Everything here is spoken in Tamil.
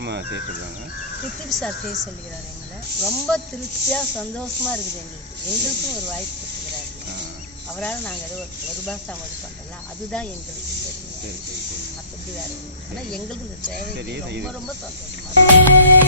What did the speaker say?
யாருமா செய்ய சொல்லுவாங்க? பித்திரி சார் செய்ய சொல்லுகிறார் எங்களை. ரொம்ப திருப்தியாக சந்தோஷமாக இருக்குது எங்களுக்கும் ஒரு வாய்ப்பு கொடுத்துக்கிறாரு. அவரால் நாங்கள் ஏதோ ஒரு பாஷா இது பண்ணுறல அதுதான் எங்களுக்கு தெரியும். சரி சரி சரி. மற்றபடி வேறு ஆனால் எங்களுக்கு இந்த சேவை ரொம்ப ரொம்ப சந்தோஷமாக இருக்குது.